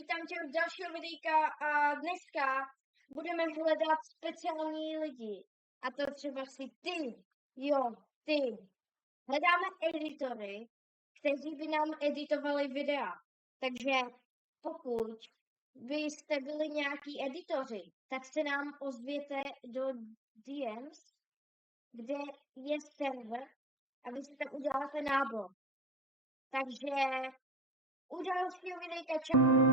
vítám tě u dalšího videjka a dneska budeme hledat speciální lidi. A to třeba si ty, ty. Hledáme editory, kteří by nám editovali videa. Takže pokud byste byli nějaký editoři, tak se nám ozvěte do DMs, kde je server a vy si tam uděláte nábor. Takže u dalšího videjka čau.